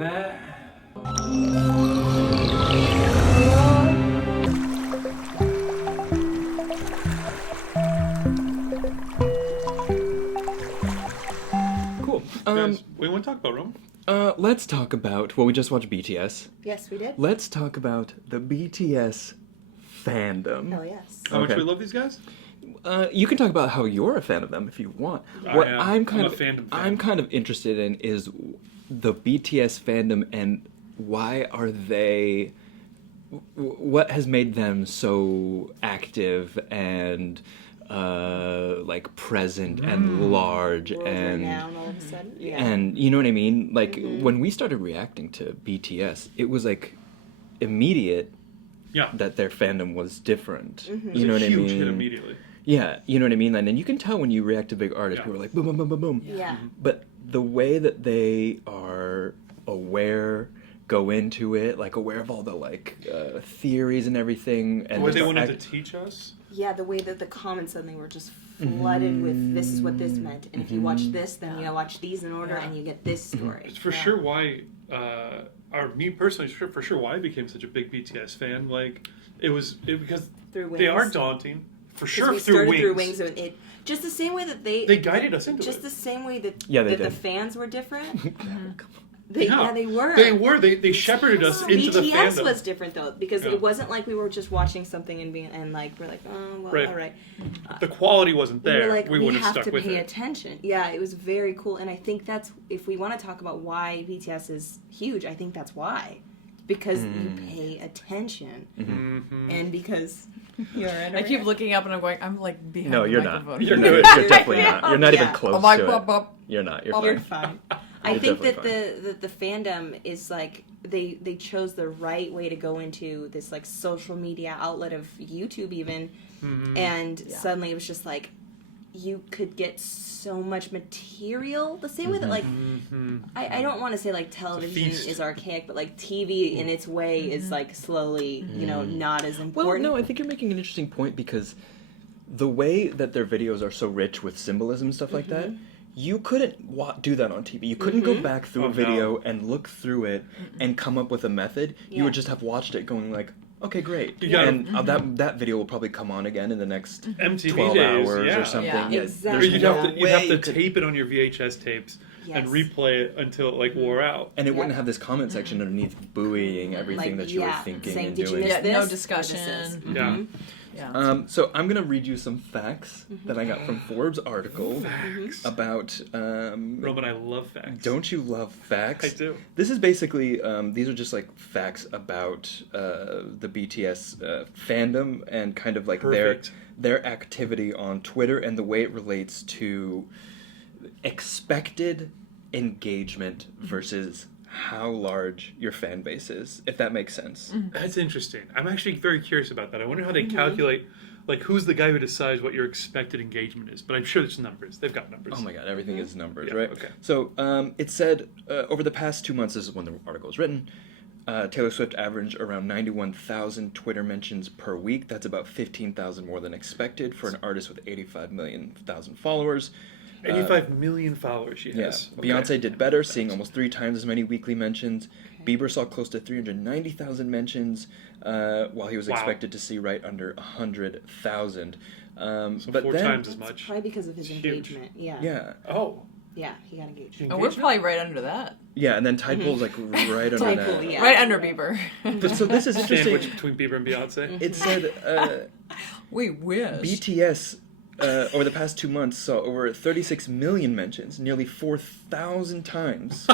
that? Cool. Guys, we want to talk about Rome. Let's talk about, well, we just watched BTS. Yes, we did. Let's talk about the BTS fandom. Oh, yes. How much Okay. we love these guys? You can talk about how you're a fan of them if you want. What I'm I'm a fandom fan. I'm kind of interested in is the BTS fandom and why are they, what has made them so active and like present and large World and renowned all of a sudden. Yeah. and you know what I mean? Like when we started reacting to BTS, it was like immediate Yeah. that their fandom was different. It was You know a what I huge mean? hit immediately. Yeah, you know what I mean? And you can tell when you react to big artists, Yeah. people are like boom, boom, boom, boom, boom. Yeah. But the way that they are aware, go into it, like aware of all the like theories and everything, and What they just wanted act- to teach us. Yeah, the way that the comments suddenly were just flooded with this is what this meant. And if you watch this, then you watch these in order and you get this story. It's for sure why, or me personally, for sure why I became such a big BTS fan. Like, because Through they are Wings. daunting. For 'Cause sure, we through started Wings. through Wings, and it just the same way that They guided us into just it. the same way that Yeah, they that the did. fans were different. They were. They shepherded us into the BTS fandom. was different though because Yeah. it wasn't like we were just watching something and like we're like, oh well, Right. all right. The quality wasn't We there. were like, we we would have have stuck to with pay it. attention. Yeah, it was very cool, and I think that's if we want to talk about why BTS is huge. I think that's why, because you pay attention, and because you're in. I keep looking up and I'm going, I'm like behind No, the you're microphone. not. You're definitely not. You're not even Yeah. close I'm like, to it. bop, bop. You're not. You're You're fine. fine. I You're think that definitely the fandom is like they chose the right way to go into this like social media outlet of YouTube even, and suddenly it was just like you could get so much material the same way that like I don't want to say like television feast. is archaic, but like TV in its way is like slowly not as Well, important. no, I think you're making an interesting point because the way that their videos are so rich with symbolism and stuff like that, you couldn't do that on TV. You couldn't go back through a video and look through it and come up with a method. You Yeah. would just have watched it going like, okay, great. You gotta- And that video will probably come on again in the next MTV 12 days, hours yeah. or something. Yeah. Exactly. You'd There's have no to, you'd way have to you could- tape it on your VHS tapes and Yes. replay it until it like wore out. And it wouldn't have this comment section underneath buoying everything that you were thinking saying, and did you doing. miss Yeah, this? no Or discussion. this is?" Yeah. Yeah. So I'm gonna read you some facts that I got from Forbes article about. Roman, I love facts. Don't you love facts? I do. This is basically these are just like facts about the BTS fandom and kind of like Perfect. their activity on Twitter and the way it relates to expected engagement versus how large your fan base is, if that makes sense. That's interesting. I'm actually very curious about that. I wonder how they calculate, like, who's the guy who decides what your expected engagement is. But I'm sure it's numbers. They've got numbers. Oh my god, everything is numbers, Yeah, right? okay. So it said over the past 2 months, this is when the article was written, Taylor Swift averaged around 91,000 Twitter mentions per week. That's about 15,000 more than expected for an artist with 85 million followers. 85 million followers she Yeah, has. Okay. Beyonce did better, seeing almost 3 times as many weekly mentions. Bieber saw close to 390,000 mentions, while he was Wow. expected to see right under 100,000. So but 4 then, times as much. Probably because of his Huge. engagement. Yeah. yeah, Oh. Yeah, he got engaged. And we're probably right under that. yeah, and then Tide Pool's like right under Tidepool, that. yeah. Right under Bieber. But so this is interesting. Sandwich between Bieber and Beyonce. It said We wish. BTS over the past 2 months saw over 36 million mentions, nearly 4,000 times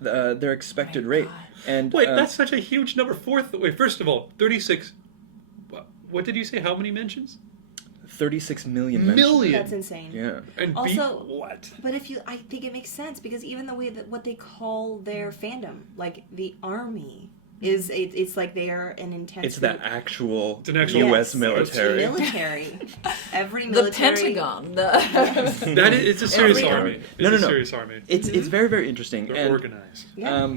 their expected rate. And Wait, that's such a huge number. Wait, first of all, 36. What did you say? How many mentions? 36 million mentions. Million. That's insane. Yeah. And Also- what? But I think it makes sense because even the way that what they call their fandom, like the army, it's like they are an intense. It's the actual, It's an actual- U.S. Yes, military. It's military. Every The military. Pentagon. That is, it's a serious Every- army. It's No, no, a no. serious army. It's very, very interesting. They're and, organized. Yeah.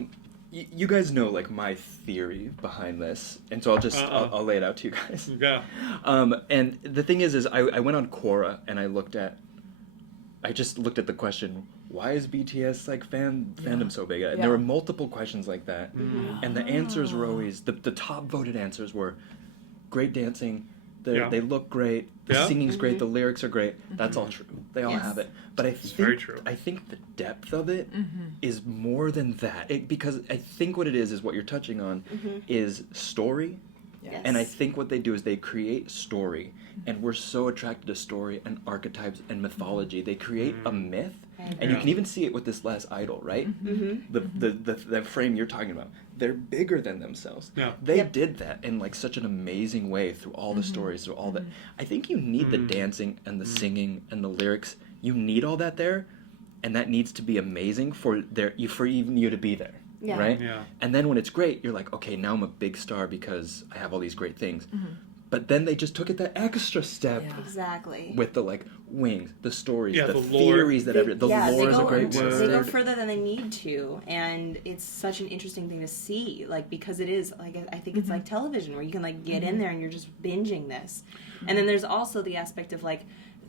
You guys know like my theory behind this, and so I'll just I'll lay it out to you guys. Yeah. And the thing is I went on Quora and I just looked at the question, why is BTS like fandom so big? And there were multiple questions like that, and the answers were always the top voted answers were great dancing. They look great. The singing's great. The lyrics are great. That's all true. They all have it. But I think the depth of it is more than that. Because I think what it is what you're touching on is story. Yes. And I think what they do is they create story. And we're so attracted to story and archetypes and mythology. They create a myth. And you can even see it with this Last Idol, right? The frame you're talking about. They're bigger than themselves. Yeah. They did that in like such an amazing way through all the stories, through all the. I think you need the dancing and the singing and the lyrics. You need all that there, and that needs to be amazing for even you to be there. Yeah. Right? Yeah. And then when it's great, you're like, okay, now I'm a big star because I have all these great things. But then they just took it that extra step Exactly. with the like wings, the stories, Yeah, the the lore. theories that the lore is a great word. They go further than they need to, and it's such an interesting thing to see. Like, because it is like, I think it's like television where you can like get in there and you're just binging this. And then there's also the aspect of like,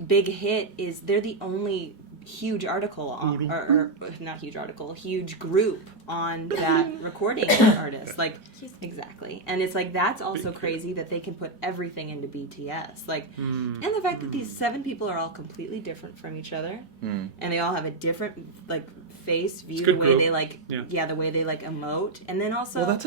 Big Hit is they're the only huge article on, or not huge article, huge group on that recording artist. Like, exactly. And it's like, that's also crazy that they can put everything into BTS. Like, and the fact that these 7 people are all completely different from each other, and they all have a different, like, face, view, the way group. they, like, the way they, like, emote. And then also... Well, that's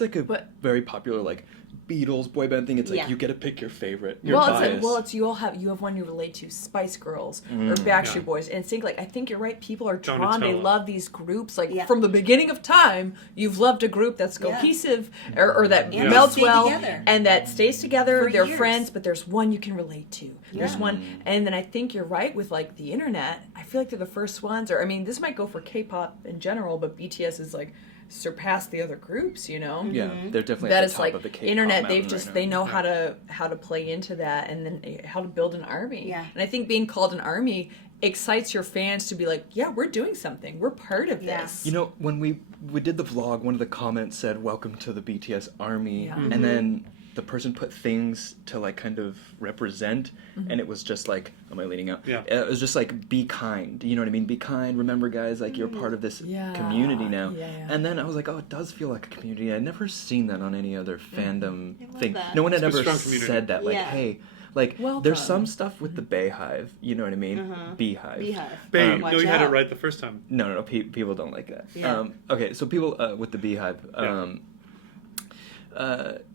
like a very popular, like, Beatles boy band thing. It's like you get to pick your favorite. Your bias. It's you have one you relate to, Spice Girls or Backstreet Boys, and think like I think you're right. People are drawn. They love these groups. Like from the beginning of time, you've loved a group that's cohesive or that melts well together. and that stays together. For They're years. friends, but there's one you can relate to. There's one, and then I think you're right with like the internet. I feel like they're the first ones, or I mean, this might go for K-pop in general, but BTS is like. Surpass the other groups, you know. Yeah, they're definitely That at is the top like of the K-pop internet. mountain They've just right they now. know how to play into that, and then how to build an army. Yeah. And I think being called an army excites your fans to be like, yeah, we're doing something. We're part of this. You know, when we did the vlog, one of the comments said, "Welcome to the BTS army," Yeah. and then the person put things to like kind of represent, and it was just like, am I leaning out? Yeah. It was just like, be kind. You know what I mean? Be kind. Remember, guys, like you're part of this community now. Yeah, yeah. And then I was like, oh, it does feel like a community. I'd never seen that on any other fandom thing. that. No one had It's a ever strong community. said that. Like, Yeah. hey. Like, Well there's done. some stuff with the Bayhive, you know what I mean? Beehive. Beehive. Babe, Watch no, you had it out. right the first time. No, people don't like that. Yeah. Okay, so people with the Beehive,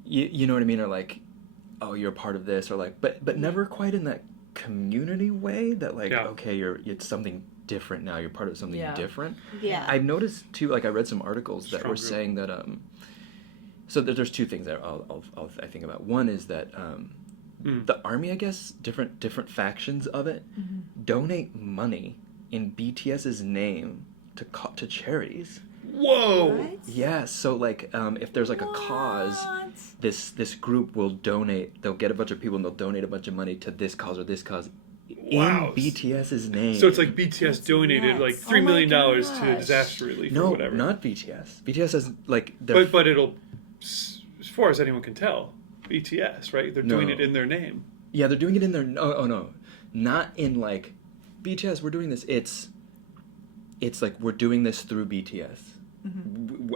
you know what I mean, are like, oh, you're a part of this, or like, but never quite in that community way that like, okay, it's something different now. You're part of something different. Yeah. I've noticed too. Like I read some articles that Strong were group. saying that. So there's 2 things that I think about. One is that the army, I guess, different factions of it donate money in BTS's name to charities. Whoa! What? Yeah, so like if there's like a cause, this group will donate. They'll get a bunch of people and they'll donate a bunch of money to this cause or this cause Wow. in BTS's name. So it's like BTS donated like nuts. $3 million gosh. to disaster relief or no, whatever. not BTS. BTS has like But it'll, as far as anyone can tell, BTS, right? They're doing No. it in their name. yeah, they're doing it in their no, not in like BTS. We're doing this. It's like we're doing this through BTS.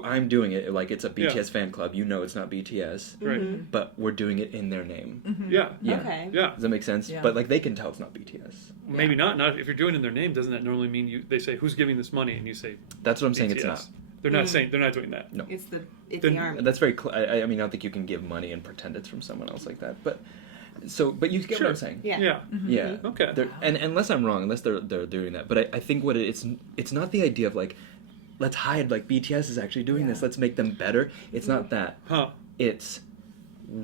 I'm doing it like it's a BTS fan club. You know, it's not BTS, Right. but we're doing it in their name. Yeah. Yeah. Okay. Yeah. Does that make sense? Yeah. But like they can tell it's not BTS. Maybe not. Not if you're doing it in their name. Doesn't that normally mean they say who's giving this money and you say That's what I'm saying. BTS. It's not. They're not saying they're not doing that. No. It's Then- the army. That's very. I mean, I don't think you can give money and pretend it's from someone else like that. But but you get Sure. what I'm saying. Yeah. Yeah. Yeah. Okay. And unless I'm wrong, unless they're doing that, but I think what it's not the idea of like, let's hide like BTS is actually doing this. Let's make them better. It's not that. Huh. It's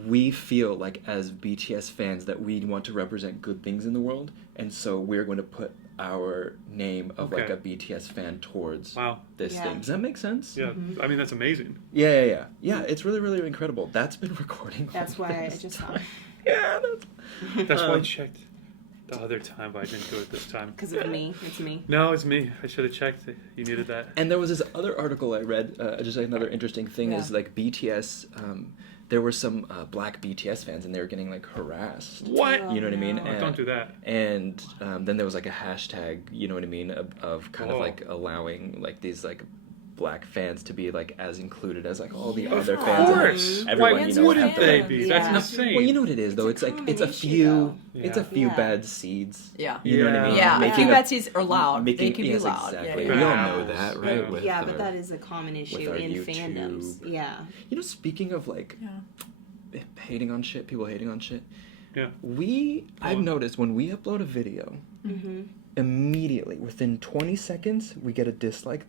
we feel like as BTS fans that we want to represent good things in the world, and so we're going to put our name of like Okay. a BTS fan towards Wow. this Yeah. thing. Does that make sense? Yeah. I mean, that's amazing. Yeah. It's really, really incredible. That's been recording. That's all why I this just time. saw. Yeah, That's why I Um, checked. the other time, but I didn't do it this time. Because of me. It's me. No, it's me. I should have checked. You needed that. And there was this other article I read, just another interesting thing is like BTS, there were some black BTS fans and they were getting like harassed. What? You know what I mean? Oh, don't do that. And then there was like a hashtag, you know what I mean, of kind of like allowing like these like black fans to be like as included as like all the other fans. Of course. Everyone, Why you know, wouldn't have they to, be? That's insane. well, you know what it is though. It's like it's a few Yeah. bad seeds. Yeah. You know what I mean? Yeah, Making a few a- bad seeds are loud. They making- can be yes, loud. exactly. Yeah, We yeah. all know that, right? Yeah. With Yeah, but our- that is a common issue our in YouTube. fandoms. Yeah. You know, speaking of like Yeah. hating on shit, people hating on shit. Yeah. I've noticed when we upload a video, immediately within 20 seconds we get a dislike.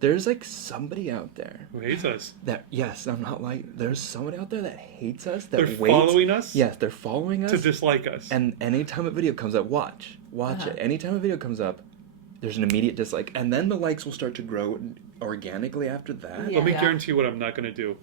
There's like somebody out there Who hates us? that, yes, I'm not like, there's somebody out there that hates us, that They're waits. following us? Yes, they're following us. To dislike us. And anytime a video comes up, watch it. Anytime a video comes up, there's an immediate dislike. And then the likes will start to grow organically after that. Yeah. Let me guarantee you what I'm not going to do.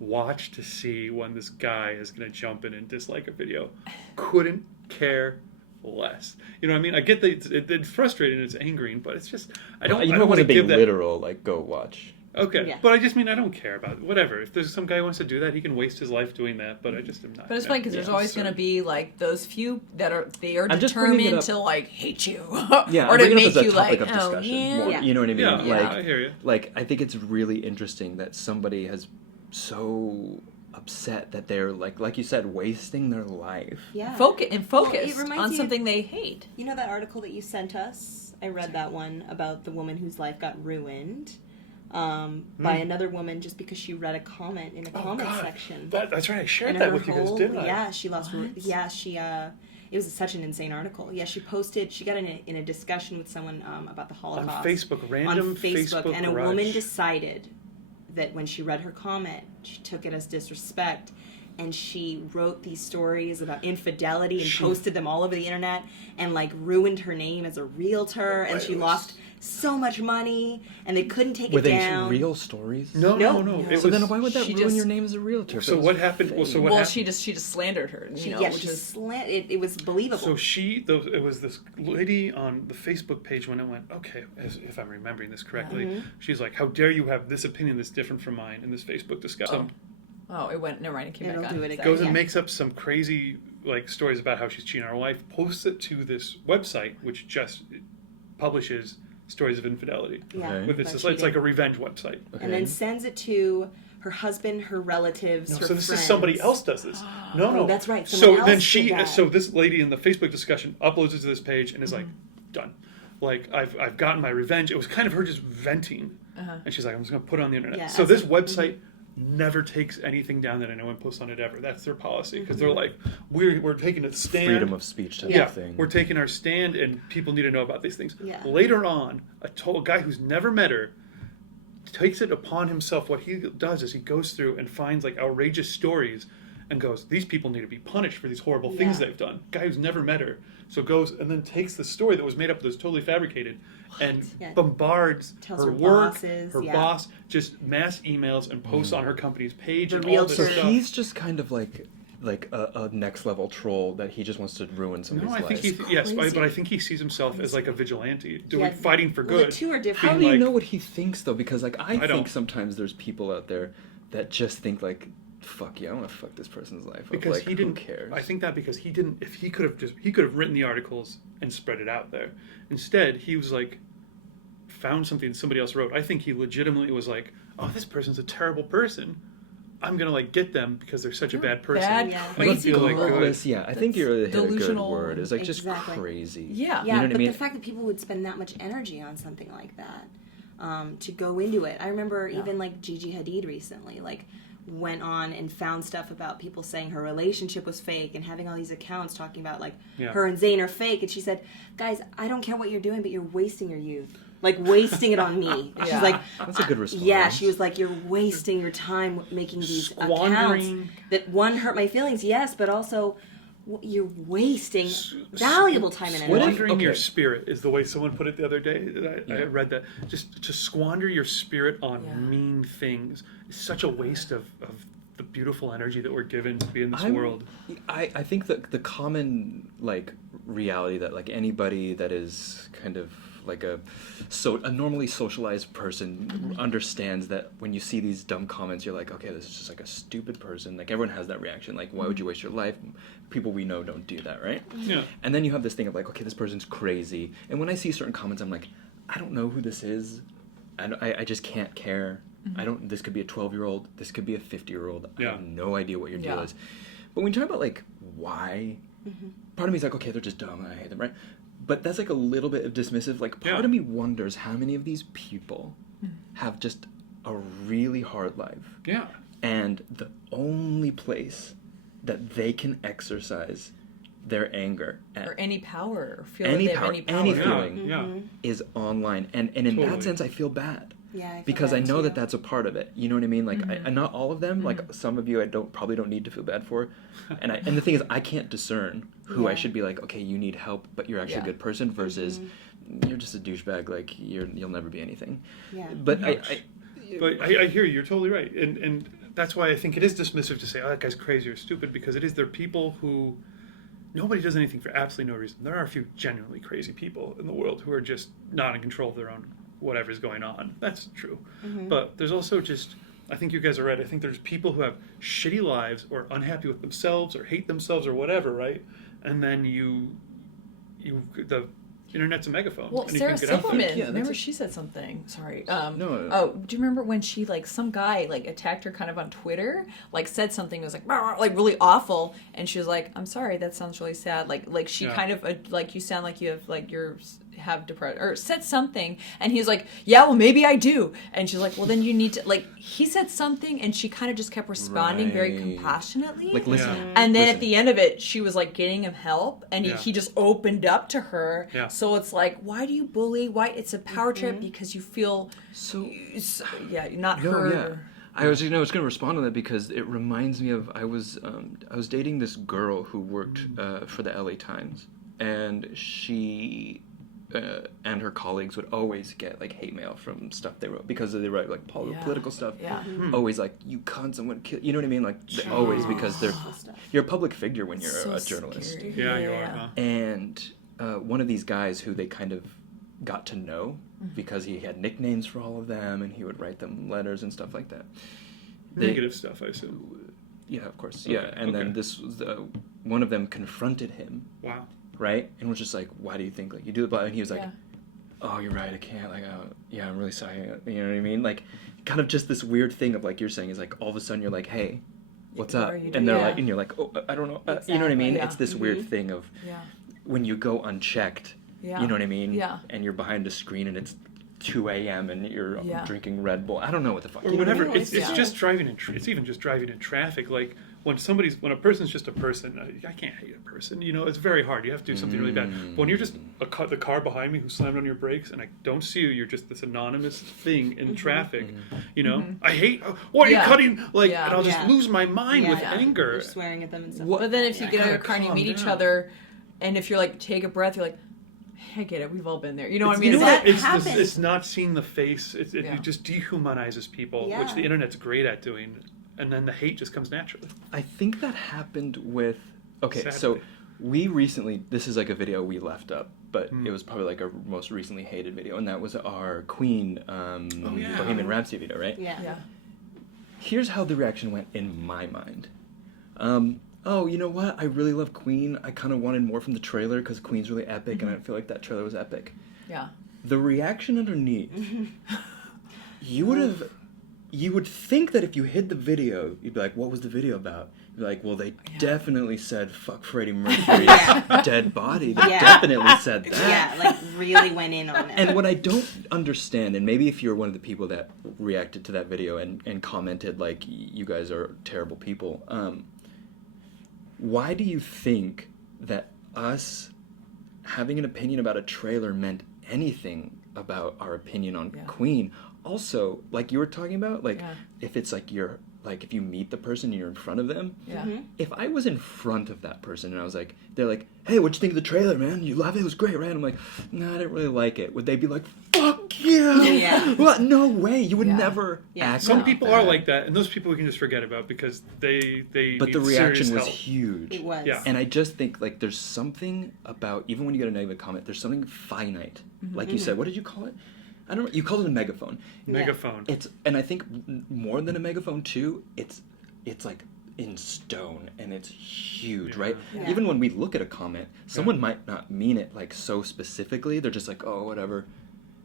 Watch to see when this guy is going to jump in and dislike a video. Couldn't care less. You know what I mean? I get that it's frustrating and it's angering, but it's just I don't You I don't don't want to be give that. literal, like, go watch. Okay, Yeah. but I just mean I don't care about it. Whatever. If there's some guy who wants to do that, he can waste his life doing that. But I just am not. But it's funny because there's always going to be like those few that are I'm just bringing it determined up- to like hate you, Yeah, or I'm to bringing it make up as a you topic like, of oh discussion. yeah, More, you know what I mean? Yeah, Like, I hear you. Like, I think it's really interesting that somebody has so upset that they're like you said, wasting their life. Yeah. focus Well, it reminds on you- something they hate. You know that article that you sent us? I read that one about the woman whose life got ruined by another woman just because she read a comment in a comment God. section. That's right. I shared And that her with you guys, whole- didn't I? Yeah, she lost. What? Yeah, she. It was such an insane article. Yeah, she posted. She got in a discussion with someone about the On Holocaust Facebook, random on Facebook, and a grudge. woman decided that when she read her comment, she took it as disrespect. And she wrote these stories about infidelity and posted them all over the internet and like ruined her name as a realtor, and she lost so much money and they couldn't take Were it they down. real stories? No. It So was, then why would that she ruin just- your name as a realtor? if So it was what happened? Well, so fake? what Well, happened? she just slandered her. You know, Yeah, which she is it was believable. So it was this lady on the Facebook page when it went, okay, if I'm remembering this correctly, she's like, how dare you have this opinion that's different from mine in this Facebook discussion. it went. Never mind. It came It'll back do on. it again. Goes Yeah. and makes up some crazy like stories about how she's cheating on her wife, posts it to this website which just publishes stories of infidelity. Yeah, Okay. With about it's like cheating. a revenge website. Okay. And then sends it to her husband, her relatives, No, her so this friends. is somebody else does this. No, Oh, no, that's right, So someone then else she, did that. so this lady in the Facebook discussion uploads it to this page and is like, done. Like I've gotten my revenge. It was kind of her just venting, and she's like, I'm just gonna put it on the internet. Yeah, So as this a- website never takes anything down that anyone posts on it ever. That's their policy because they're like, we're taking a stand. freedom of speech type Yeah, of thing. we're taking our stand, and people need to know about these things. Yeah. Later on, a guy who's never met her takes it upon himself. What he does is he goes through and finds like outrageous stories and goes, these people need to be punished for these horrible things Yeah. they've done. Guy who's never met her. So goes and then takes the story that was made up that was totally fabricated and Yeah. bombards Tells her her work, bosses, her yeah. boss, just mass emails and posts on her company's page The and all this realtor. stuff. He's just kind of like a next level troll that he just wants to ruin somebody's No, I think life. but I think he sees himself as like a vigilante, doing Yeah, fighting for well, good. the two are How different. do you like- know what he thinks though? Because like I think don't. sometimes there's people out there that just think like, fuck yeah, I want to fuck this person's life up. Because like, he didn't. Who cares? I think that because he didn't. If he could have written the articles and spread it out there. Instead, he was like, found something somebody else wrote. I think he legitimately was like, oh, this person's a terrible person. I'm gonna like get them because they're such a bad person. bad, Yeah. I don't crazy feel like girl. good. Godless, yeah, I think you're hit a good delusional. word. It's like Exactly. just crazy. Yeah. You Yeah, know what but I mean? the fact that people would spend that much energy on something like that, to go into it. I remember even like Gigi Hadid recently, like went on and found stuff about people saying her relationship was fake and having all these accounts talking about like Yeah. her and Zayn are fake, and she said, "Guys, I don't care what you're doing, but you're wasting your youth." Like wasting it on me. Yeah. She's like, That's a good response. yeah, she was like, you're wasting your time making these accounts Squandering- that one hurt my feelings, yes, but also you're wasting valuable time and energy. Squandering your Okay. spirit is the way someone put it the other day. I read that. Just to squander your spirit on Yeah. mean things is such a waste of the beautiful energy that we're given to be in this I'm- world. I think that the common like reality that like anybody that is kind of like a normally socialized person understands that when you see these dumb comments, you're like, okay, this is just like a stupid person. Like everyone has that reaction. Like, why would you waste your life? People we know don't do that, right? Yeah. And then you have this thing of like, okay, this person's crazy. And when I see certain comments, I'm like, I don't know who this is. I just can't care. This could be a 12-year-old. This could be a 50-year-old. Yeah. I have no idea what your deal is. But when you talk about like why, part of me is like, okay, they're just dumb and I hate them, right? But that's like a little bit of dismissive. Like part of me wonders how many of these people have just a really hard life. Yeah. And the only that they can exercise their anger or any power or feel any they power, have any power. any Yeah. feeling Yeah. is online. And in Totally. that sense, I feel bad. Yeah, I feel Because I bad know too. that that's a part of it. You know what I mean? Like, not all of them. Like, some of you I probably don't need to feel bad for. And the thing is, I can't discern who I Yeah. should be like, okay, you need help, but you're actually a good person versus you're just a douchebag, like, you'll never be anything. Yeah. But But I hear you. You're totally right. And that's why I think it is dismissive to say, oh, that guy's crazy or stupid, because they're people who nobody does anything for absolutely no reason. There are a few genuinely crazy people in the world who are just not in control of their own whatever's going on. That's true. But there's also just, I think you guys are right. I think there's people who have shitty lives or unhappy with themselves or hate themselves or whatever, right? And then the internet's a megaphone. Well, and you Sarah can get out there. Silverman, Yeah, remember she said something. Sorry. No. Oh, do you remember when she some guy attacked her kind of on Twitter, said something that was like really awful, and she was like, "I'm sorry, that sounds really sad." Like she kind of you sound like you have have depression or said something, and he was like, "Yeah, well maybe I do," and she's like, "Well then you need to he said something," and she kind of just kept responding very Right. compassionately. like, listen. Yeah. And then Listen. at the end of it, she was getting him help, and Yeah. he just opened up to her. Yeah. So it's like, why do you bully? Why it's a power trip because you feel you're not No, heard. yeah. I was going to respond to that because it reminds me of I was dating this girl who worked for the LA Times, and she and her colleagues would always get hate mail from stuff they wrote because they write political stuff. Yeah. Always you cunt, someone kill. You know what I mean? They always because you're a public figure when you're So a journalist. scary. Yeah, you are. Huh? And one of these guys who they kind of got to know because he had nicknames for all of them and he would write them letters and stuff like that. Negative stuff, I assume. Yeah, of course. Okay, Yeah, and then okay. this was one of them confronted him, Wow. right? And was just like, "Why do you think you do it?" And he was like, Yeah. "Oh, you're right. I can't. Yeah, I'm really sorry." You know what I mean? Kind of just this weird thing of you're saying is all of a sudden you're like, "Hey, what's What up?" are you And they're doing? like, and you're like, "Oh, I don't know." You know what I mean? Exactly, yeah. It's this weird thing of Yeah. when you go unchecked. Yeah. You know what I mean? Yeah. And you're behind a screen and it's 2 a.m. and you're Yeah. drinking Red Bull. I don't know what the fuck. Or You know what I whatever. mean? It's Yeah. just driving it's even just driving in traffic. When a person's just a person, I can't hate a person. It's very hard. You have to do something really bad. But when you're just the car behind me who slammed on your brakes and I don't see you, you're just this anonymous thing in traffic. I hate. Why are you Yeah. cutting? Yeah. And I'll just Yeah. lose my mind with Yeah. anger. You're swearing at them and stuff. What- But then if you get out of your gotta car and you calm meet each down. other, and if you're take a breath, you're like, I get it. We've all been there. You know what I mean? you It's know like- what? happens. It's not seeing the face. It Yeah. just dehumanizes people, Yeah. which the internet's great at doing. And then the hate just comes naturally. I think that happened with. Okay, Sadly. so we recently. This is a video we left up, but it was probably our most recently hated video, and that was our Queen yeah. Bohemian Rhapsody video, right? Yeah. yeah. Here's how the reaction went in my mind. Oh, you know what? I really love Queen. I kind of wanted more from the trailer because Queen's really epic, and I feel like that trailer was epic. Yeah. The reaction underneath, you would think that if you hid the video, you'd be like, "What was the video about?" You'd be like, "Well, they definitely said fuck Freddie Mercury's dead body. They Yeah. definitely said that." Yeah, really went in on it. And what I don't understand, and maybe if you're one of the people that reacted to that video and commented you guys are terrible people, why do you think that us having an opinion about a trailer meant anything about our opinion on Yeah. Queen? Also, like you were talking about, Yeah. if it's your like if you meet the person and you're in front of them, Yeah. if I was in front of that person and I was like, they're like, hey, what'd you think of the trailer, man? You love it? It was great, right? I'm like, no, I didn't really like it. Would they be like, fuck you? Yeah. What? No way. You would Yeah. never Yeah. act Some like people that. are like that, and those people we can just forget about because they But need the reaction serious was help. huge. It was. Yeah. And I just think, like, there's something about, even when you get a negative comment, there's something finite. Like you said, what did you call it? I don't know. You called it a megaphone. Megaphone. And I think more than a megaphone too, it's like in stone and it's huge, Yeah. right? Yeah. Even when we look at a comment, someone might not mean it like so specifically. They're just like, oh, whatever.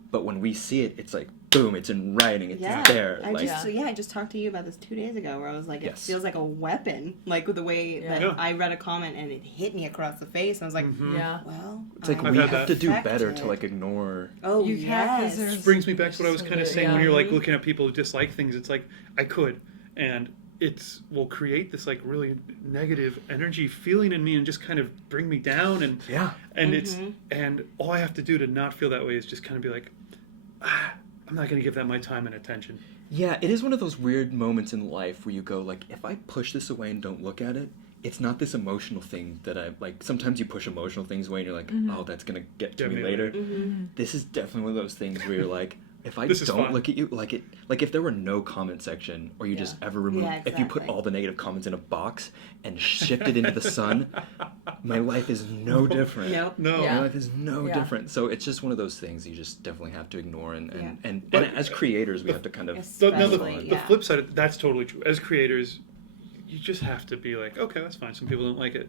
But when we see it, it's like, boom, it's in writing. It's there. I just talked to you about this 2 days ago where I was like, it Yes. feels like a weapon. Like with the way that Yeah. I read a comment and it hit me across the face. I was like, Yeah. well, It's like I'm we had have to do better affected. to like ignore. Oh, You have, 'cause yes. there's- This brings me back to what I was So kind of good, saying yeah. when you're like looking at people who dislike things. It's like I could, and it will create this like really negative energy feeling in me and just kind of bring me down. And Yeah. and it's and all I have to do to not feel that way is just kind of be like, I'm not going to give that my time and attention. Yeah, it is one of those weird moments in life where you go like, if I push this away and don't look at it, it's not this emotional thing that I like. Sometimes you push emotional things away and you're like, oh, that's gonna get to Get me me later. Mm-hmm. This is definitely one of those things where you're like, if I This is don't fine. look at you, like if there were no comment section, or you just ever remove, Yeah, if you put exactly. all the negative comments in a box and shift it into the sun, my life is no different. Nope. No. Yeah. My life is no Yeah. different. So it's just one of those things you just definitely have to ignore, and Yeah. and But- as creators, we have to kind of. So now Especially, the yeah. flip side, that's totally true. As creators, you just have to be like, okay, that's fine. Some people don't like it.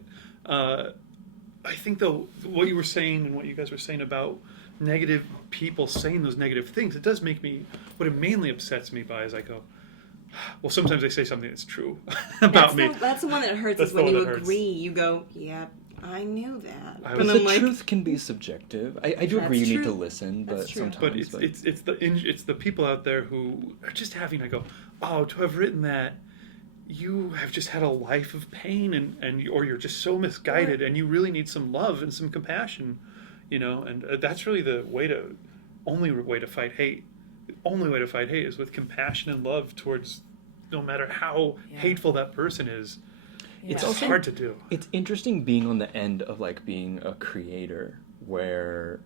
I think though, what you were saying and what you guys were saying about negative people saying those negative things, it does make me. What it mainly upsets me by is I go, well, sometimes they say something that's true about me. That's the one that hurts. That's Is the when one you that hurts. agree. You go, yep, I knew that. I And was- But I'm the like, truth can be subjective. I do agree. You That's need to true. listen, That's but true. sometimes. But it's the people out there who are just having. I go, oh, to have written that, you have just had a life of pain, or you're just so misguided, and you really need some love and some compassion, And that's really the only way to fight hate. The only way to fight hate is with compassion and love towards, no matter how hateful that person is. It's It's also hard to do. It's interesting being on the end of like being a creator, where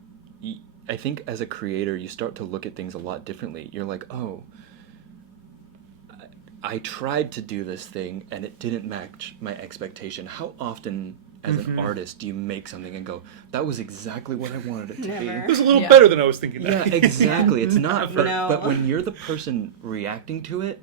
I think as a creator you start to look at things a lot differently. You're like, oh, I tried to do this thing and it didn't match my expectation. How often, as an artist, do you make something and go, that was exactly what I wanted it to Never. It be? was a little Yeah. better than I was thinking. Yeah, that. exactly. It's not. But, No. but when you're the person reacting to it,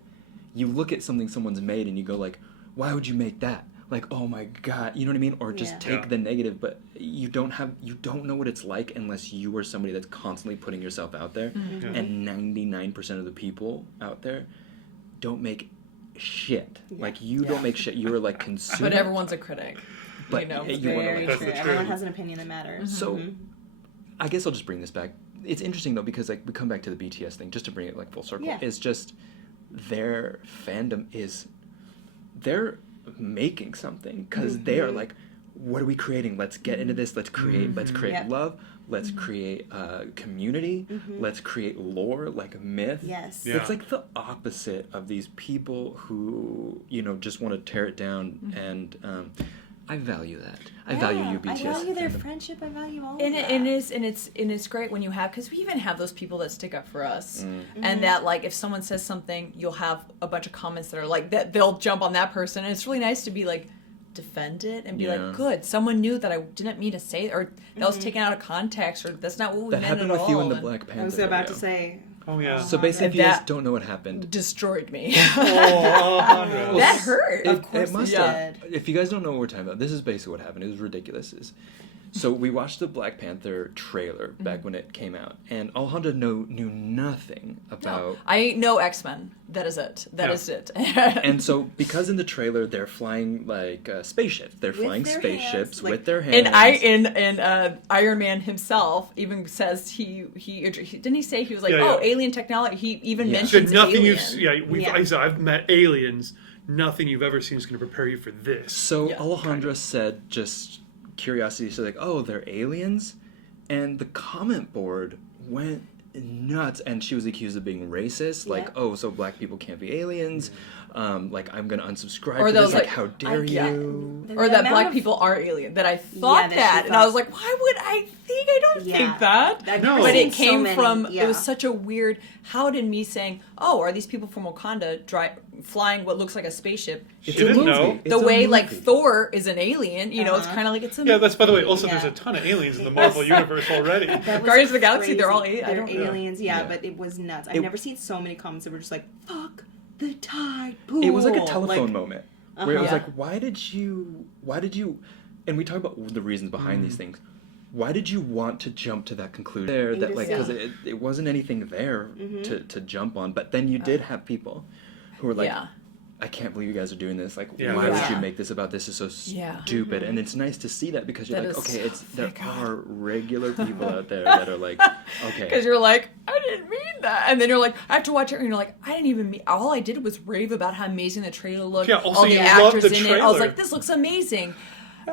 you look at something someone's made and you go like, why would you make that? Like, oh my God, you know what I mean? Or just Yeah. take Yeah. the negative, but you don't know what it's like unless you are somebody that's constantly putting yourself out there. Yeah. And 99% of the people out there don't make shit. Like, you don't make shit. You're like consuming. But everyone's a critic. But you know. you wanna, Very like, That's true. the truth. Everyone has an opinion that matters. So, I guess I'll just bring this back. It's interesting though because like we come back to the BTS thing just to bring it like full circle. Yeah. It's just their fandom they're making something because they are like, what are we creating? Let's get into this. Let's create. Let's create Yep. love. Let's create community. Let's create lore, like myth. Yes. Yeah. It's like the opposite of these people who just want to tear it down and. I value that. I value you, BTS. I value their fandom. friendship. I value all And of that. it's great when you have, because we even have those people that stick up for us, Mm-hmm. and that like if someone says something, you'll have a bunch of comments that are like that they'll jump on that person, and it's really nice to be like defend it and be Yeah. like, good, someone knew that I didn't mean to say, or that was taken out of context, or that's not what we That meant happened at with you all, and the and Black Panther. I was about video. to say. Oh yeah. So basically, if And you guys that- don't know what happened, destroyed me. Oh, Alejandro. That hurt. Of course it must it have. did. If you guys don't know what we're talking about, this is basically what happened. It was ridiculous. So we watched the Black Panther trailer back when it came out, and Alejandro knew nothing about. I know X-Men. That is it. That Yeah. is it. And so, because in the trailer they're flying like spaceships, they're With flying their spaceships hands, like- with their hands. And Iron Man himself even says he didn't he say he was like, Yeah, yeah. alien technology. He even Yeah. Said mentions nothing alien. Yeah. I said, I've met aliens. Nothing you've ever seen is going to prepare you for this. So Yeah, Alejandra said, just curiosity, so like, oh, they're aliens? And the comment board went nuts, and she was accused of being racist. Like, Yeah. oh, so black people can't be aliens. like I'm gonna unsubscribe Or for those, this, like like, how dare you? Or The that amount black of- people are alien. That I thought that that, she and I thought- was like, why would I think? I don't think that. I've No. never But seen it so came many, from, yeah. it was such a weird, how did me saying, oh, are these people from Wakanda flying what looks like a spaceship? It's She a didn't movie. know. It's The a way, like, movie. Thor is an alien, you know, it's kind of like it's a Yeah, that's, by the way, also Yeah. there's a ton of aliens in the Marvel universe already. That was Guardians of the Galaxy, they're all crazy. I They're don't- aliens, yeah, Yeah. but it was nuts. I've It- never seen so many comments that were just like, fuck the tide pool. It was like a telephone moment where it was Yeah. like, why did you, and we talk about the reasons behind these things. Why did you want to jump to that conclusion there? That like, because it wasn't anything there to jump on. But then you did have people who were like, Yeah. I can't believe you guys are doing this. Like, Yeah. why would Yeah. you make this about this? Is so Yeah. stupid. And it's nice to see that because you're That like, is okay, so- there thank God. are regular people out there that are like, Because okay, you're like, I didn't mean that. And then you're like, I have to watch it. And you're like, I didn't even mean, all I did was rave about how amazing the trailer looked. Yeah, also all the you loved actors the in it. I was trailer. like, this looks amazing.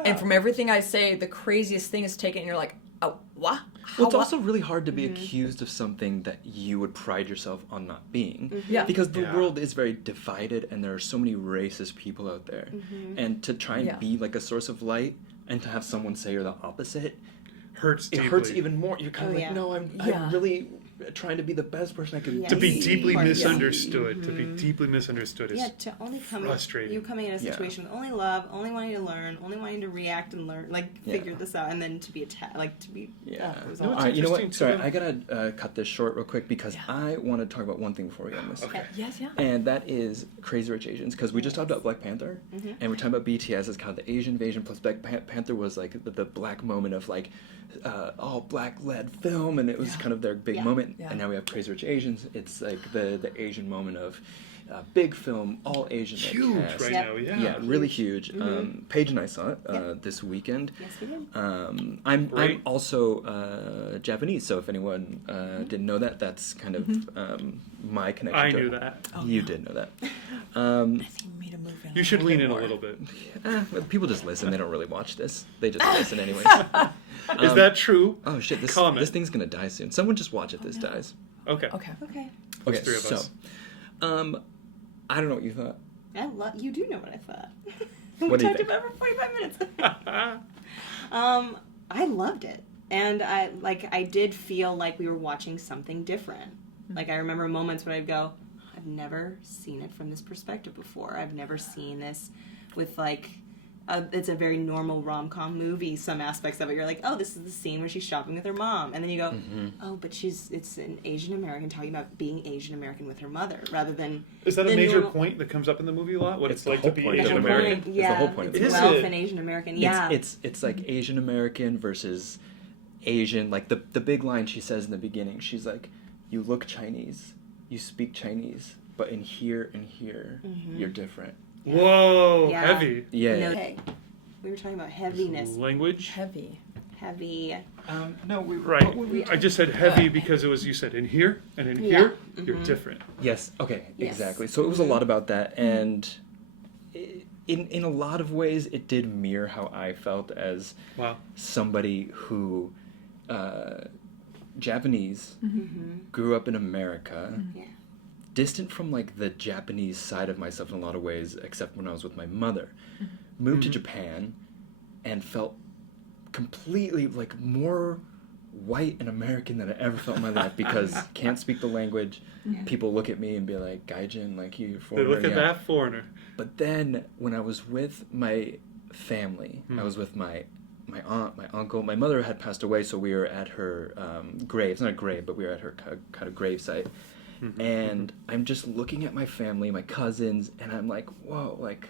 And from everything I say, the craziest thing is taken. And you're like, oh, what? well, it's How- also really hard to be accused of something that you would pride yourself on not being. Yeah. Because the Yeah. world is very divided and there are so many racist people out there. And to try and Yeah. be like a source of light and to have someone say you're the opposite, Hurts it deeply. hurts even more. You're kind of Oh, like, yeah. no, I'm Yeah. really trying to be the best person I can Yeah. To be Yeah. deeply Yeah. misunderstood. To be deeply misunderstood is Yeah, to only come frustrating. you coming in a Yeah. situation with only love, only wanting to learn, only wanting to react and learn, like Yeah. figure this out, and then to be attacked, like to be. Yeah. it was No, a it's lot. Alright, you know what? interesting Sorry, to- I gotta cut this short real quick because I want to talk about one thing before we end this. Okay. Yes, yeah. And that is Crazy Rich Asians, because we just talked about Black Panther, and we're talking about BTS as kind of the Asian invasion, plus Black Panther was like the black moment of like all black-led film, and it was kind of their big Yeah. moment. Yeah. And now we have Crazy Rich Asians. It's like the Asian moment of big film, all Asian. Huge cast. right Yep. now, yeah. Yeah, really huge. Paige and I saw it this weekend. Yes, we did. I'm Great. also Japanese, so if anyone didn't know that, that's kind of my connection. I to knew it. that. You did know that. I think we made a move in You should lean in a more. little bit. People just listen; they don't really watch this. They just listen anyway. Is that true? Oh shit! Comment. This thing's gonna die soon. Someone just watch it. This dies. Okay. Okay. Okay, Okay, three of so us. I don't know what you thought. you do know what I thought. What do you talked think? about it for 45 minutes. I loved it, and I did feel like we were watching something different. Like I remember moments when I'd go, I've never seen it from this perspective before. I've never seen this with like. It's a very normal rom-com movie. Some aspects of it, you're like, oh, this is the scene where she's shopping with her mom, and then you go, oh, but it's an Asian American talking about being Asian American with her mother, rather than. Is that a the major normal- point that comes up in the movie a lot? What It's it's, the like whole to be point of Asian the American? movie. Yeah, It's the whole point of it's the wealth movie. and Asian American. It's- Yeah, It's like Asian American versus Asian. Like the big line she says in the beginning. She's like, "You look Chinese, you speak Chinese, but in here and here, you're different." Whoa, Yeah. heavy. Yeah. No, okay. We were talking about heaviness. Language. Heavy. Heavy. No, we Right. I just said heavy because it was, you said in here and in Yeah. here, you're different. Yes. Okay. Yes. Exactly. So it was a lot about that, and in a lot of ways, it did mirror how I felt as Wow. somebody who Japanese grew up in America. Yeah. Distant from like the Japanese side of myself in a lot of ways, except when I was with my mother. Moved to Japan and felt completely like more white and American than I ever felt in my life because can't speak the language. People look at me and be like, Gaijin, like you're They foreigner. look at yeah." that foreigner. But then when I was with my family, I was with my aunt, my uncle. My mother had passed away, so we were at her grave. It's not a grave, but we were at her kind of grave site. And I'm just looking at my family, my cousins, and I'm like, whoa, like,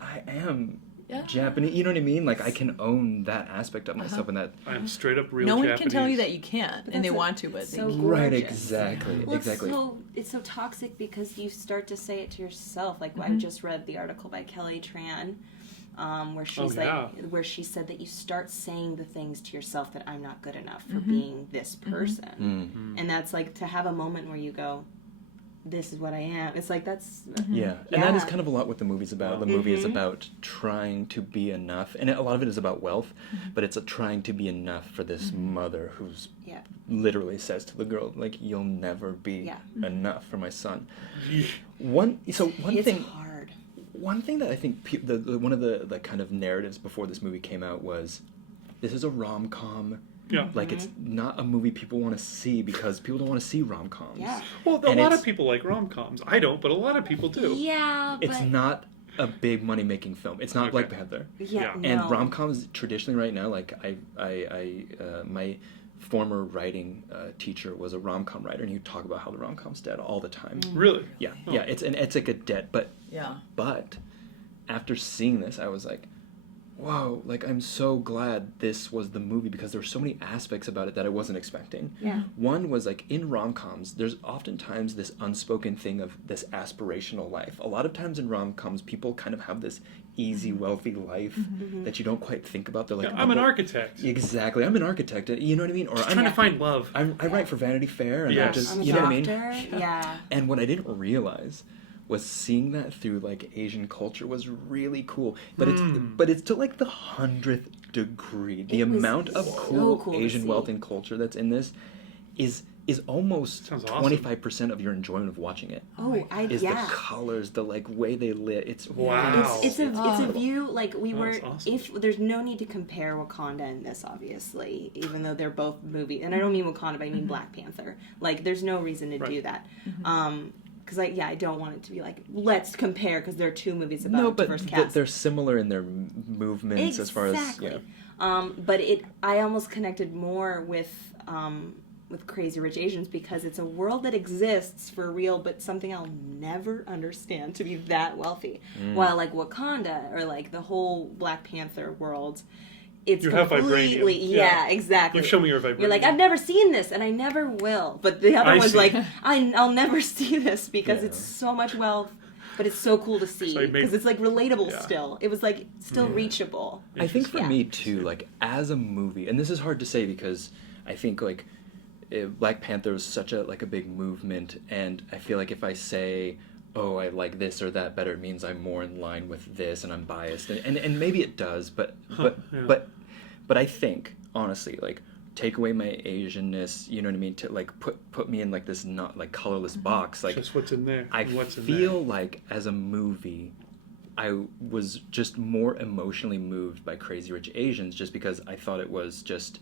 I am Yeah. Japanese. You know what I mean? Like, I can own that aspect of myself and that. I'm straight up real No one Japanese. can tell you that you can't, and they that's want to, but so they Right, gorgeous. exactly, Well, exactly. it's so toxic because you start to say it to yourself. Like I just read the article by Kelly Tran, where she's yeah. where she said that you start saying the things to yourself that I'm not good enough for being this person, and that's like to have a moment where you go, this is what I am. It's like that's Yeah, and that is kind of a lot what the movie's about. The movie is about trying to be enough, and a lot of it is about wealth, but it's trying to be enough for this mother who's literally says to the girl, like, you'll never be enough for my son. One it's thing hard. One thing that I think one of the kind of narratives before this movie came out was, this is a rom-com. Yeah. Like, it's not a movie people want to see because people don't want to see rom-coms. Yeah. Well, a lot of people like rom-coms. I don't, but a lot of people do. Yeah, but It's not a big money-making film. It's not Black Panther. Yeah, And no. rom-coms traditionally right now, like my former writing teacher was a rom-com writer, and he'd talk about how the rom-com's dead all the time. Really? Yeah, Oh. yeah. It's like a dead. But Yeah. But after seeing this, I was like, whoa, like, I'm so glad this was the movie because there were so many aspects about it that I wasn't expecting. Yeah. One was, like, in rom-coms, there's oftentimes this unspoken thing of this aspirational life. A lot of times in rom-coms, people kind of have this easy, wealthy life that you don't quite think about. They're like, Yeah, I'm an architect. Exactly. I'm an architect. You know what I mean? Or Just trying to find love. I write for Vanity Fair, and Yes. just, I'm a you know what I mean? doctor. Yeah. And what I didn't realize was seeing that through, like, Asian culture was really cool. But it's to, like, the 100th degree. The It was amount of so cool cool to Asian see. wealth and culture that's in this is almost Sounds awesome. 25% of your enjoyment of watching it. Oh, Is the colors, the, like, way they lit. It's Wow. It's a view like we were. That's awesome. If there's no need to compare Wakanda and this, obviously, even though they're both movies, and I don't mean Wakanda, but I mean Black Panther. Like, there's no reason to do that. Because I don't want it to be like, let's compare because there are two movies about diverse cast. they're similar in their movements as far as But I almost connected more with Crazy Rich Asians because it's a world that exists for real, but something I'll never understand to be that wealthy. While like Wakanda or like the whole Black Panther world, it's You have completely vibranium. yeah, exactly. You've shown me your vibranium. You're like, I've never seen this, and I never will. But the other I one's see. like, I'll never see this because it's so much wealth, but it's so cool to see So I made- because it's like relatable Yeah. still. It was like still reachable. I think for Yeah. me too, like, as a movie, and this is hard to say because I think, like, Black Panther was such a big movement, and I feel like if I say, oh, I like this or that better, it means I'm more in line with this and I'm biased, and maybe it does, but I think honestly, like, take away my Asianness, you know what I mean, to like put me in like this not like colorless box, like, just what's in there. I and what's in feel like as a movie, I was just more emotionally moved by Crazy Rich Asians just because I thought it was just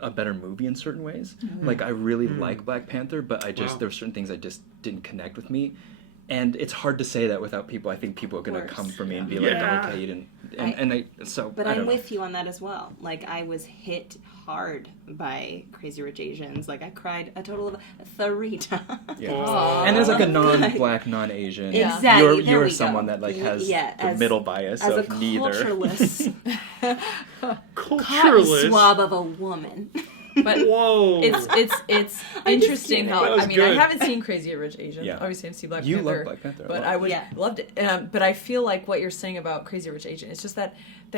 a better movie in certain ways. Like, I really like Black Panther, but there were certain things I just didn't connect with me. And it's hard to say that without people. I think people are going to come for me and be like, Yeah. oh, okay, you didn't. But I I'm don't know. with you on that as well. Like, I was hit hard by Crazy Rich Asians. Like, I cried a total of 3 times. Yeah. Aw. And there's like a non-black, non-Asian. Yeah. Exactly, You're there we someone go. that like has the as- middle bias as of a neither. cultureless cotton Culturalist. swab of a woman. But Whoa. it's interesting how That was I mean good. I haven't seen Crazy Rich Asians. Yeah. Obviously I've seen Black You Panther. love Black Panther a But lot. I would Yeah. loved it. But I feel like what you're saying about Crazy Rich Asian, it's just that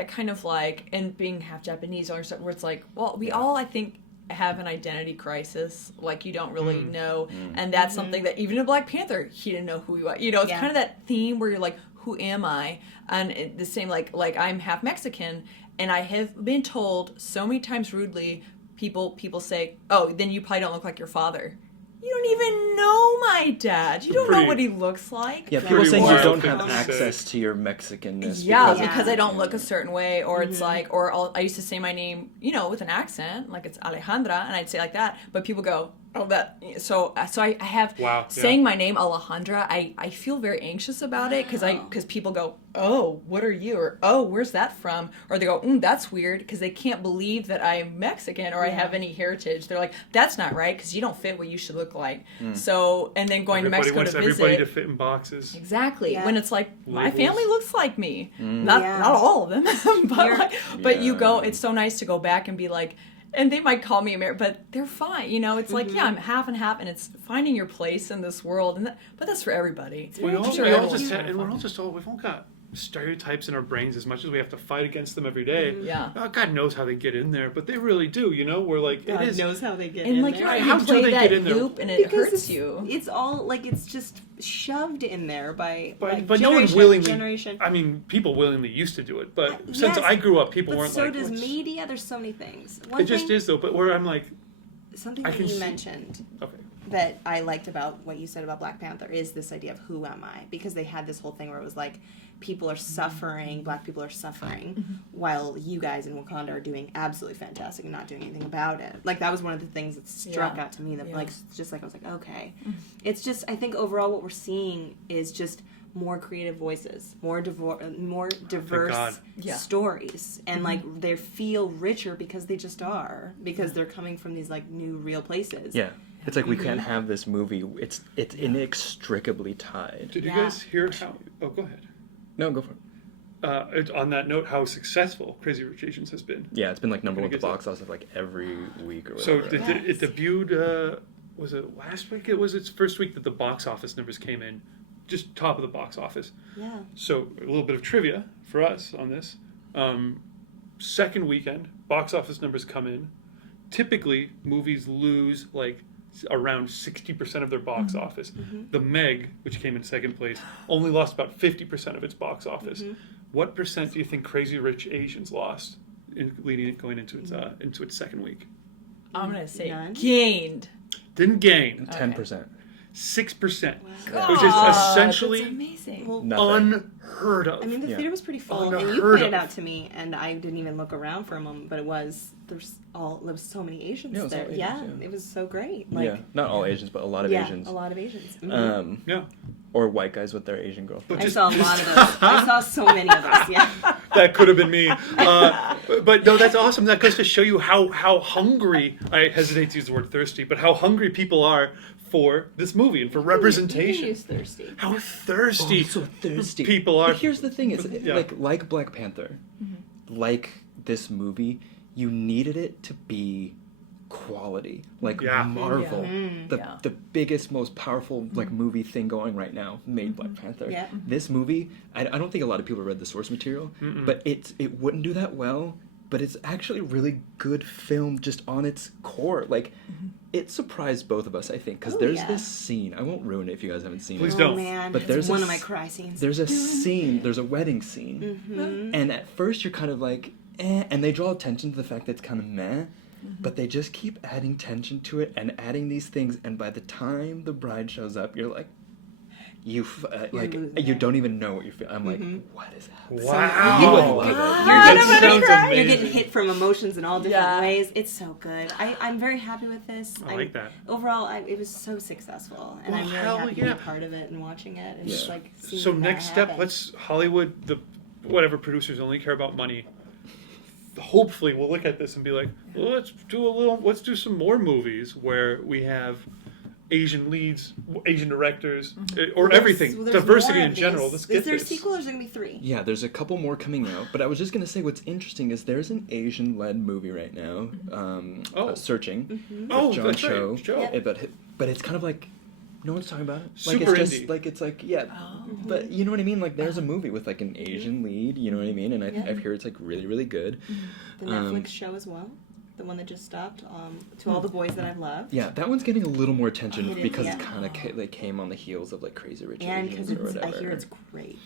kind of like, and being half Japanese or something, where it's like, well, we all I think have an identity crisis. Like, you don't really know, and that's something that even in Black Panther he didn't know who he was. You know, it's Yeah. kind of that theme where you're like, who am I? And the same like I'm half Mexican, and I have been told so many times rudely. People say, oh, then you probably don't look like your father. You don't even know my dad. You don't know Pretty- what he looks like. Yeah, people Pretty saying you wild don't thing have to say. access to your Mexicanness. Yeah, Yeah. because I don't look a certain way, or it's like, or I used to say my name, with an accent, like it's Alejandra, and I'd say it like that, but people go, oh, that. So I have Wow, saying my name Alejandra. I feel very anxious about it because people go, oh, what are you, or oh, where's that from, or they go, that's weird, because they can't believe that I'm Mexican or I have any heritage. They're like, that's not right, because you don't fit what you should look like. So, and then going Everybody to Mexico wants to everybody visit. to fit in boxes. Exactly. Yeah. When it's like, my Labels. family looks like me. Not Yeah. all of them. but but you Yeah. go, it's so nice to go back and be like, and they might call me American, but they're fine. It's like, yeah, I'm half and half, and it's finding your place in this world. But that's for everybody. We all I'm sure just everyone's had, trying to and we're find all just all we've all got stereotypes in our brains as much as we have to fight against them every day. Yeah. God knows how they get in there, but they really do. We're like, God it is. knows how they get And in like there. you're How you do play they that get in there? loop and it Because hurts you. It's all like it's just shoved in there by But like, no one generation willingly. generation. I mean, people willingly used to do it, but Yes, since I grew up, people but weren't so like. does "Let's-" media. There's so many things. It just is though. But where I'm like, Something I that can you see- mentioned okay, that I liked about what you said about Black Panther is this idea of who am I? Because they had this whole thing where it was like people are suffering, black people are suffering, while you guys in Wakanda are doing absolutely fantastic and not doing anything about it. Like that was one of the things that struck out to me that like just like I was like, okay. It's just I think overall what we're seeing is just more creative voices, more diverse stories, and like they feel richer because they just are, because they're coming from these like new real places. Yeah. It's like we can't have this movie. It's inextricably tied. did you guys hear how? Oh, go ahead. No, go for it. On that note, how successful Crazy Rich Asians has been. Yeah, it's been like number one at the Pretty box office like every week or So whatever. it debuted. Was it last week? It was its first week that the box office numbers came in, just top of the box office. Yeah. So a little bit of trivia for us on this. Second weekend, box office numbers come in. Typically, movies lose like around 60% of their box office. The Meg, which came in second place, only lost about 50% of its box office. What percent do you think Crazy Rich Asians lost going into its second week? I'm gonna say None? gained. Didn't gain. 10%. 6%, God, which is that's essentially amazing. Well, Nothing. unheard of. I mean, the Yeah. theater was pretty full, and you Unheard pointed of. out to me, and I didn't even look around for a moment, but there was so many Asians Yeah, it was all there. Asians, yeah, yeah. it was so great. Like, Yeah, not all Asians, but a lot of Asians. a lot of Asians. Yeah. Or white guys with their Asian girlfriends. I saw a lot of those. I saw so many of those. Yeah. That could have been me. But no, that's awesome. That goes to show you how hungry, I hesitate to use the word thirsty, but how hungry people are for this movie and for representation. He's thirsty. How thirsty, so thirsty people are. But here's the thing: is Yeah. like Black Panther, like this movie, you needed it to be quality, like Yeah. Marvel, Yeah. the biggest, most powerful like movie thing going right now, made Black Panther. Yeah. This movie, I don't think a lot of people read the source material, but it wouldn't do that well. But it's actually really good film just on its core. Like, it surprised both of us, I think, because there's this scene. I won't ruin it if you guys haven't seen Please it. don't. Oh man, But it's there's one a of my s- cry scenes. There's a scene, there's a wedding scene. And at first you're kind of like, eh, and they draw attention to the fact that it's kind of meh, but they just keep adding tension to it and adding these things, and by the time the bride shows up, you're like, losing you it. don't even know what you feel. I'm like, what is happening? Wow. You would love it. That sounds amazing. You're getting hit from emotions in all different Yeah. ways. It's so good. I'm very happy with this. I like that. Overall, it was so successful, and Well, I'm really hell happy to yeah. be part of it and watching it, and just like seeing So that next step, happen. let's Hollywood, the whatever producers only care about money. Hopefully, we'll look at this and be like, well, let's do some more movies where we have Asian leads, Asian directors, or everything, Well, there's diversity more in of general. this. Let's get Is there a this. sequel or is there gonna be 3? Yeah, there's a couple more coming out, but I was just gonna say what's interesting is there's an Asian-led movie right now, Searching, with Oh, John that's right, Cho. Cho. Yeah. But it's kind of like no one's talking about it. Super like it's indie. just like it's like yeah, but you know what I mean. Like there's a movie with like an Asian lead. You know what I mean? And I've heard it's like really really good. The Netflix show as well, the one that just stopped. To all the boys that I've loved. Yeah, that one's getting a little more attention It is, because yeah. it kind of like came on the heels of like Crazy Rich And Asians because or I whatever. hear it's great.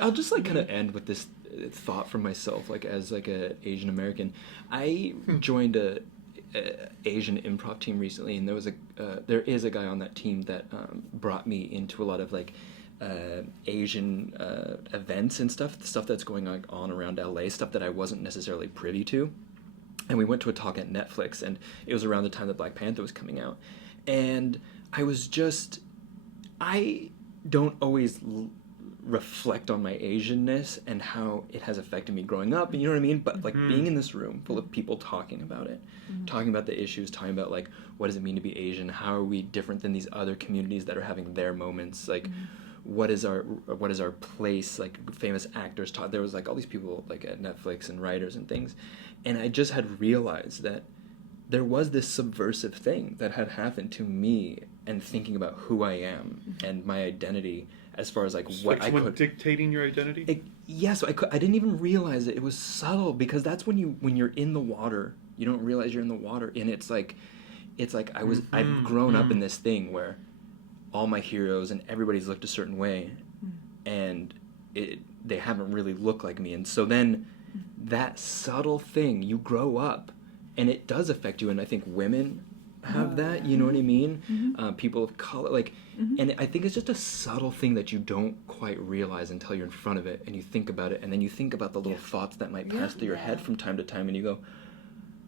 I'll just like kind of end with this thought for myself, like as like a Asian American. I joined a Asian improv team recently, and there is a guy on that team that brought me into a lot of like Asian events and stuff that's going on around LA, stuff that I wasn't necessarily privy to. And we went to a talk at Netflix, and it was around the time that Black Panther was coming out, and I don't always reflect on my Asianness and how it has affected me growing up, and you know what I mean? But like being in this room full of people talking about it, talking about the issues, talking about like what does it mean to be Asian, how are we different than these other communities that are having their moments, like what is our place, like famous actors talk, there was like all these people like at Netflix and writers and things, and I just had realized that there was this subversive thing that had happened to me and thinking about who I am and my identity as far as like It's what like I someone could. dictating your identity. Yes, I didn't even realize it. It was subtle because that's when you're in the water, you don't realize you're in the water, and it's like I've grown up in this thing where all my heroes and everybody's looked a certain way, and they haven't really looked like me, and so then that subtle thing, you grow up, and it does affect you, and I think women have that, you know what I mean? People of color, like, and I think it's just a subtle thing that you don't quite realize until you're in front of it, and you think about it, and then you think about the little thoughts that might pass through your head from time to time, and you go,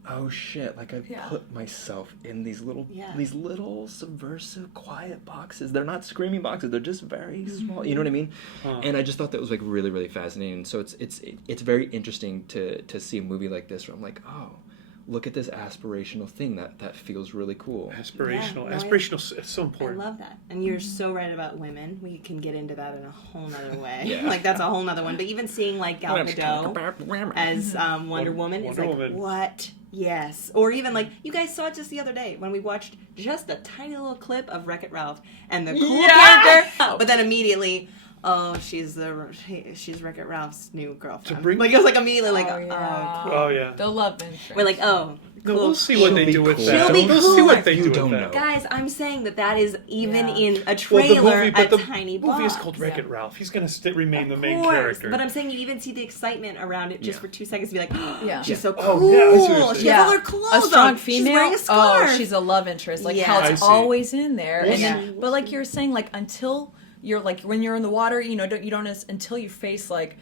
oh shit, like I've put myself in these little subversive, quiet boxes. They're not screaming boxes, they're just very small, you know what I mean? And I just thought that was like really, really fascinating. So it's very interesting to see a movie like this where I'm like, oh, look at this aspirational thing that feels really cool. Aspirational, it's so important. I love that. And you're so right about women. We can get into that in a whole nother way. Like, that's a whole nother one. But even seeing, like, Gal Gadot as Wonder Woman is like, what? Yes. Or even, like, you guys saw it just the other day when we watched just a tiny little clip of Wreck-It Ralph and the cool character. But then immediately, oh, she's Wreck-It Ralph's new girlfriend. Like, it was like immediately like, cool. Oh yeah. The love interest. We're like, oh, cool. No, we'll see what they do with that. She'll be We'll cool. see what they You do don't with know. that. Guys, I'm saying that is even in a trailer, tiny box. The movie is called Wreck-It Ralph. He's going to remain the main character. But I'm saying you even see the excitement around it just for 2 seconds to be like, oh, she's so cool. Oh, yeah, I see what you're saying. She has all her clothes a strong on. female. She's wearing a scarf. Oh, she's a love interest. Like how I it's see. always in there. We'll And then, see. but like you were saying, like until you're like when you're in the water, you know, you don't until you face like.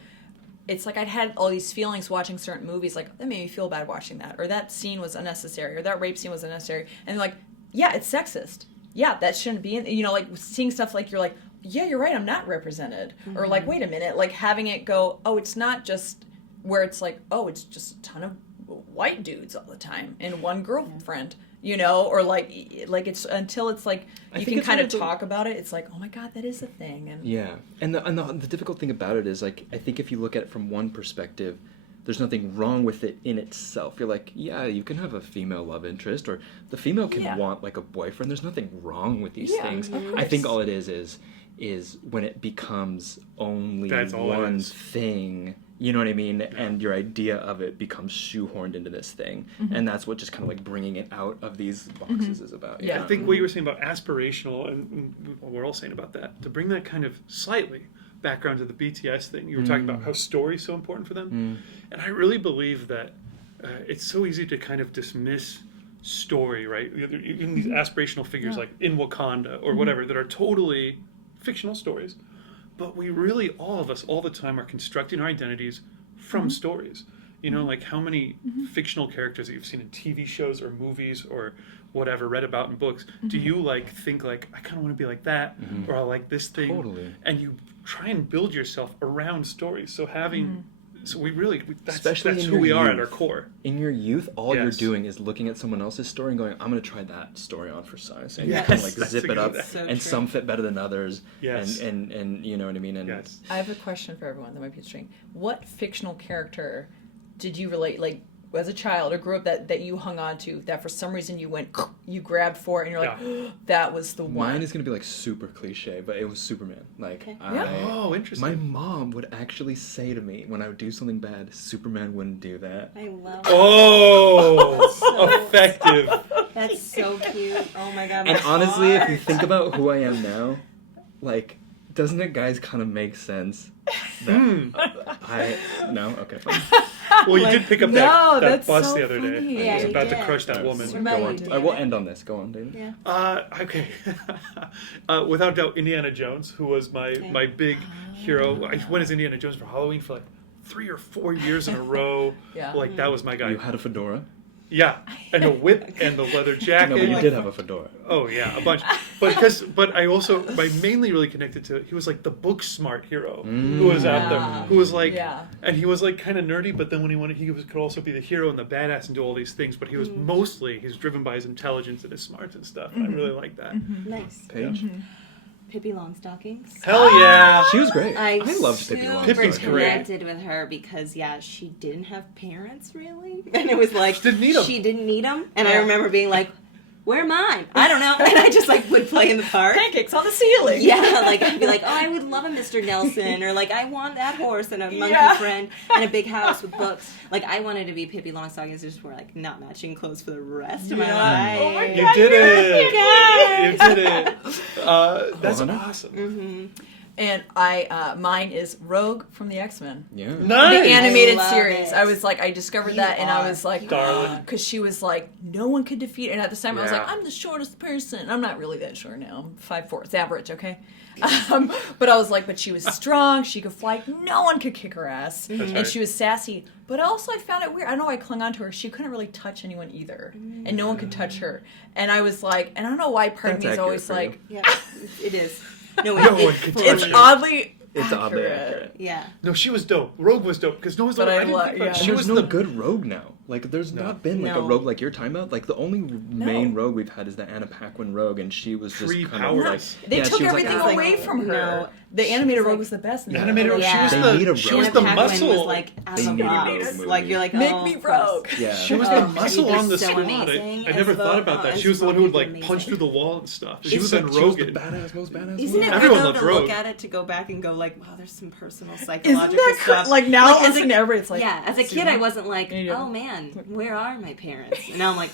It's like I'd had all these feelings watching certain movies, like, that made me feel bad watching that, or that scene was unnecessary, or that rape scene was unnecessary. And like, yeah, it's sexist. Yeah, that shouldn't be in, you know, like, seeing stuff like, you're like, yeah, you're right, I'm not represented. Or like, wait a minute, like, having it go, oh, it's not just where it's like, oh, it's just a ton of white dudes all the time, and one girlfriend. You know, or like it's until it's like you can kind of talk about it. It's like, oh my god, that is a thing. And and the difficult thing about it is like I think if you look at it from one perspective, there's nothing wrong with it in itself. You're like, yeah, you can have a female love interest, or the female can want like a boyfriend. There's nothing wrong with these things. I think all it is when it becomes only one thing. You know what I mean? Yeah. And your idea of it becomes shoehorned into this thing. And that's what just kind of like bringing it out of these boxes is about. Yeah, I think what you were saying about aspirational, and we're all saying about that, to bring that kind of slightly back around to the BTS thing, you were talking about how story is so important for them. And I really believe that it's so easy to kind of dismiss story, right? Even these aspirational figures like in Wakanda or whatever that are totally fictional stories. But we really, all of us, all the time, are constructing our identities from stories. You know, like how many fictional characters that you've seen in TV shows or movies or whatever, read about in books, do you like think like, I kind of want to be like that, or I like this thing. Totally. And you try and build yourself around stories. So having... So that's who we are at our core. In your youth, all you're doing is looking at someone else's story and going, I'm going to try that story on for size. And you can like zip it up, and some fit better than others. Yes. And you know what I mean? And I have a question for everyone that might be interesting. What fictional character did you relate, like, as a child or grew up that you hung on to, that for some reason you grabbed for, and you're like, that was the one? Mine is going to be like super cliche, but it was Superman. Like, oh, interesting. My mom would actually say to me when I would do something bad, Superman wouldn't do that. I love it. Oh, effective. That's so cute. Oh my god. And honestly, if you think about who I am now, like, doesn't it, guys, kind of make sense? That no? Okay, fine. Well, you did pick up that bus so the other day. Yeah, I was about to crush that woman. Go on. I will end on this. Go on, David. Yeah. Okay. Without doubt, Indiana Jones, who was my big hero. I went as Indiana Jones for Halloween for like 3 or 4 years in a row. Like, that was my guy. You had a fedora? Yeah, and the whip and the leather jacket. No, but you did have a fedora. Oh yeah, a bunch. But I mainly really connected to, he was like the book smart hero who was out there, who was like, and he was like kind of nerdy, but then when he wanted, could also be the hero and the badass and do all these things. But he was he's driven by his intelligence and his smarts and stuff. And I really like that. Nice. Paige? Pippi Longstockings. Hell yeah! She was great. I loved Pippi Longstockings. Pippi's great. Connected with her because she didn't have parents really, and it was like She didn't need them. She didn't need them, and I remember being like, where am I? I don't know. And I just like would play in the park. Pancakes on the ceiling. Yeah, like I'd be like, oh, I would love a Mr. Nelson, or like I want that horse and a monkey friend and a big house with books. Like I wanted to be Pippi Longstockings, just wear like not matching clothes for the rest of my life. Oh my God, You did it! Yeah. You did it! That's awesome. Mm-hmm. And mine is Rogue from the X-Men. Yeah. Nice! The animated I love series. it. I was like, I discovered You that, and I are was like, darling. because she was like, no one could defeat. And at the time, I was Yeah. like, I'm the shortest person. I'm not really that short now. I'm 5'4". It's average, okay. But I was like, but she was strong. She could fly. No one could kick her ass, That's and right. she was sassy. But also, I found it weird. I know I clung on to her. She couldn't really touch anyone either, and no one could touch her. And I was like, and I don't know why. Part of That's me is accurate always for you. like, Yeah, it is. No, No one could touch it's her. oddly. It's oddly accurate. Yeah. No, she was dope. Rogue was dope because no one's. But I I didn't li- think about it. yeah. She There's was no the good rogue now. Like, there's not been like a No. rogue like you're talking about. Like, the only main rogue we've had is the Anna Paquin rogue, and she was just Free kind of like powers. They yeah, took she was everything like, away from her. No. The She animated was rogue like- was the best. The animated rogue. Yeah. She They was need a the. She rogue. was Anna the Paquin muscle. was like out They of need the a box. rogue Like movie. you're like, Make oh, me gross. rogue. yeah. She was Oh, the muscle you're on the so squad. amazing I as never the- thought about that. as She was the one who would like amazing. punch through the wall and stuff. She She was was in the Rogue. badass, most badass. Isn't it one. weird Everyone though loved to Rogue. look at it, to go back and go like, wow, there's some personal Isn't psychological that stuff. like now? Like, as Listen to everybody. It's like Yeah, as a kid, I wasn't like, Yeah. oh man, where are my parents? And now I'm like,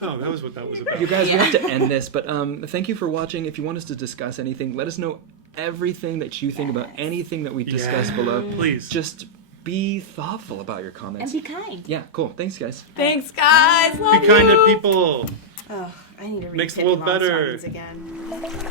Oh, that was what that was about. You guys, we Yeah. have to end this, but thank you for watching. If you want us to discuss anything, let us know everything that you think about anything that we discussed Yeah. below. Please. Just be thoughtful about your and comments. be kind. Yeah, cool. Thanks, guys. Thanks, guys. Love Be kind you. to people. Oh, I need to read Makes the Pippi world better. Longstockings again.